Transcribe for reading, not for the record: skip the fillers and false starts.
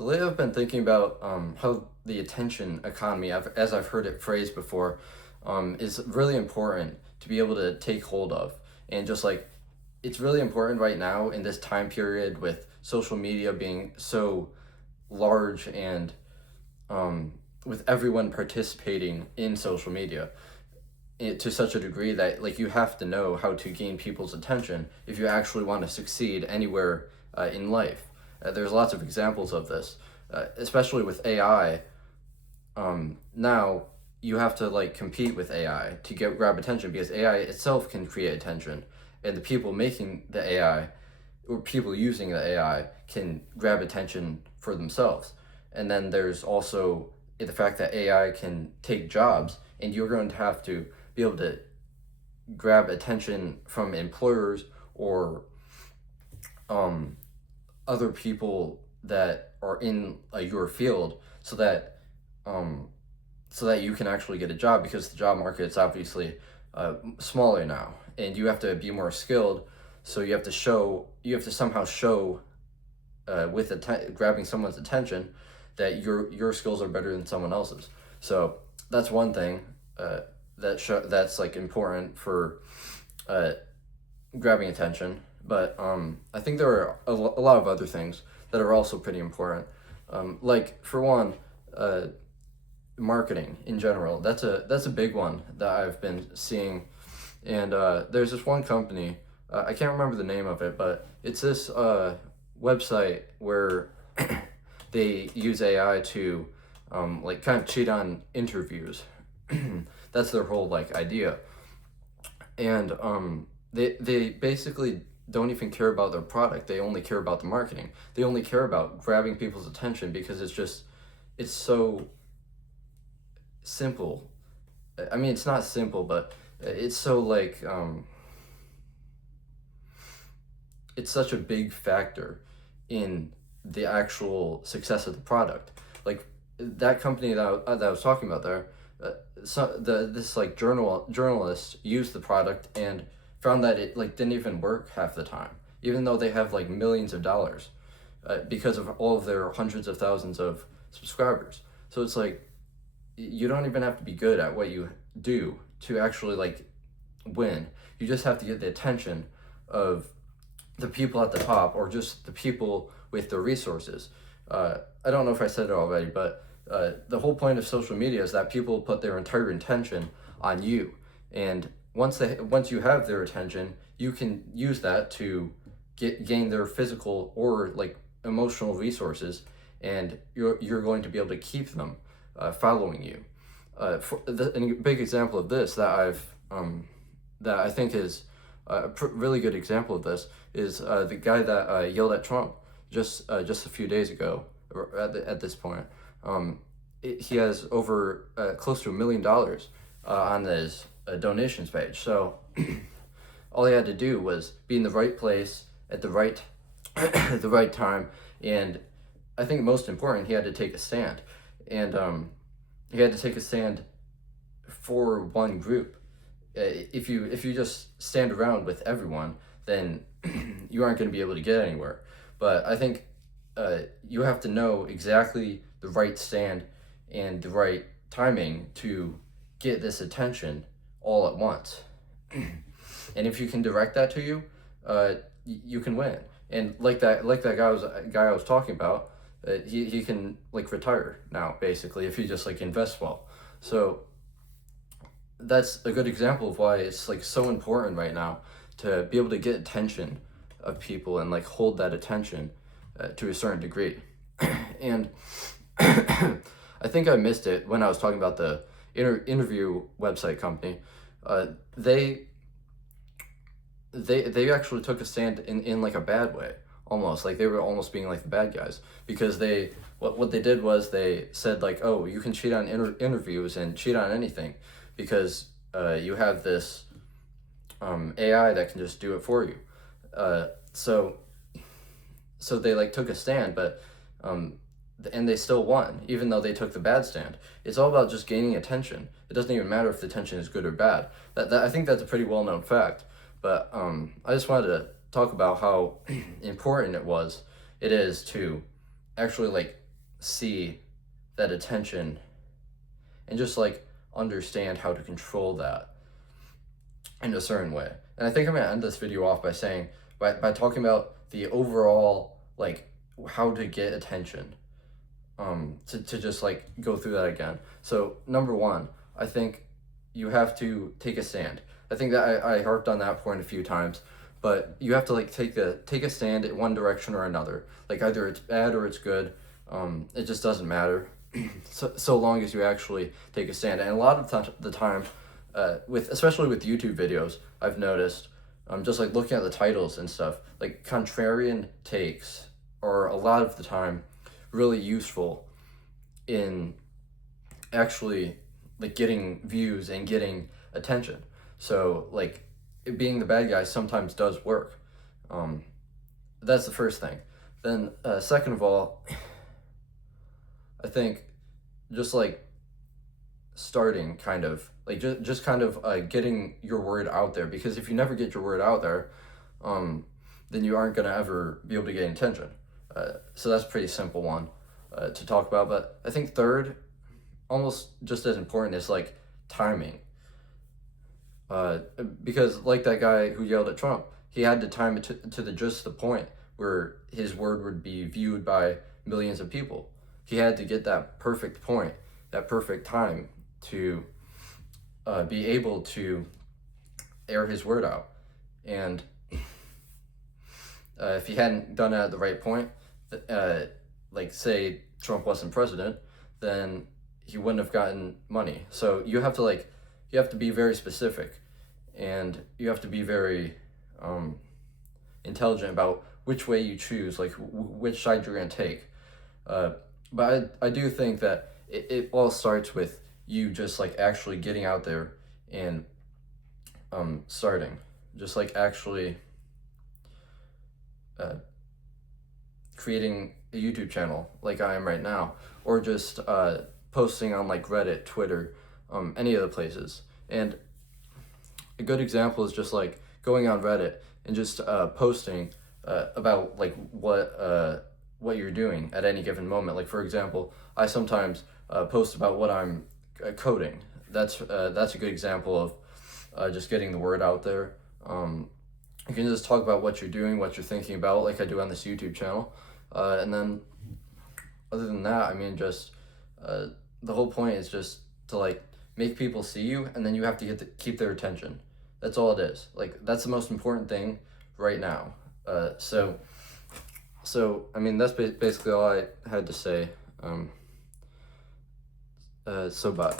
So lately, I've been thinking about how the attention economy, as I've heard it phrased before, is really important to be able to take hold of. And just like it's really important right now in this time period with social media being so large and um, with everyone participating in social media to such a degree that like you have to know how to gain people's attention if you actually want to succeed anywhere in life. There's lots of examples of this, especially with AI. Now you have to like compete with AI to get grab attention because AI itself can create attention, and the people making the AI or people using the AI can grab attention for themselves. And then there's also the fact that AI can take jobs, and you're going to have to be able to grab attention from employers or um, other people that are in your field um, so that you can actually get a job because the job market is obviously smaller now and you have to be more skilled, so you have to somehow show grabbing someone's attention that your skills are better than someone else's. So that's one thing that's like important for uh, grabbing attention. But I think there are a lot of other things that are also pretty important. Like for one, uh, marketing in general. That's a big one that I've been seeing, and there's this one company. I can't remember the name of it, but it's this website where they use AI to like kind of cheat on interviews. That's their whole like idea, and they basically don't even care about their product. They only care about the marketing. They only care about grabbing people's attention because it's so simple. I mean, it's not simple, but it's so like it's such a big factor in the actual success of the product. Like that company that I was talking about there, this like journalist used the product and found that it like didn't even work half the time, even though they have like millions of dollars, because of all of their hundreds of thousands of subscribers. So it's like you don't even have to be good at what you do to actually like win. You just have to get the attention of the people at the top or just the people with the resources. I don't know if I said it already, but the whole point of social media is that people put their entire attention on you, and once you have their attention, you can use that to gain their physical or like emotional resources, and you're going to be able to keep them following you. A big example of this that I think is really good example of this is the guy that yelled at Trump just a few days ago. Or at this point, he has over close to $1 million on his donations page. So all he had to do was be in the right place at the right the right time, and I think most important, he had to take a stand, and he had to take a stand for one group. If you just stand around with everyone, then you aren't going to be able to get anywhere. But I think you have to know exactly the right stand and the right timing to get this attention all at once. And if you can direct that to you, you can win. And like that guy I was talking about, he can like retire now basically if he just like invests well. So that's a good example of why it's like so important right now to be able to get attention of people and like hold that attention to a certain degree. And I think I missed it when I was talking about the interview website company. Uh, they they actually took a stand in like a bad way, almost like they were almost being like the bad guys, because what they did was they said like, oh, you can cheat on interviews and cheat on anything because you have this AI that can just do it for you. uh, so so they like took a stand, but um, and they still won even though they took the bad stand. It's all about just gaining attention. It doesn't even matter if the attention is good or bad. That I think that's a pretty well known fact. But I just wanted to talk about how important it is to actually like see that attention and just like understand how to control that in a certain way. And I think I'm gonna end this video off by saying, by talking about the overall, like, how to get attention. To just like go through that again. So number one, I think you have to take a stand. I think that I harped on that point a few times, but you have to like take a stand in one direction or another. Like either it's bad or it's good. It just doesn't matter. So long as you actually take a stand. And a lot of the time, especially with YouTube videos, I've noticed, just like looking at the titles and stuff, like contrarian takes are a lot of the time really useful in actually like getting views and getting attention. So like being the bad guy sometimes does work. That's the first thing. Then second of all, I think just like starting kind of like just kind of getting your word out there, because if you never get your word out there, then you aren't gonna ever be able to get attention. So that's a pretty simple one to talk about. But I think third, almost just as important, is like timing. Because like that guy who yelled at Trump, he had to time it to just the point where his word would be viewed by millions of people. He had to get that perfect point, that perfect time to be able to air his word out. And if he hadn't done it at the right point, like say Trump wasn't president, then he wouldn't have gotten money. So you have to be very specific, and you have to be very intelligent about which way you choose, like which side you're gonna take. But I do think that it all starts with you just like actually getting out there and starting, just like actually creating a YouTube channel like I am right now, or just posting on like Reddit, Twitter, any of the places. And a good example is just like going on Reddit and just posting about like what you're doing at any given moment. Like for example, I sometimes post about what I'm coding. That's a good example of just getting the word out there. You can just talk about what you're doing, what you're thinking about, like I do on this YouTube channel. And then other than that, I mean, just the whole point is just to like make people see you, and then you have to keep their attention. That's all it is. Like that's the most important thing right now. So I mean, that's basically all I had to say. So bye.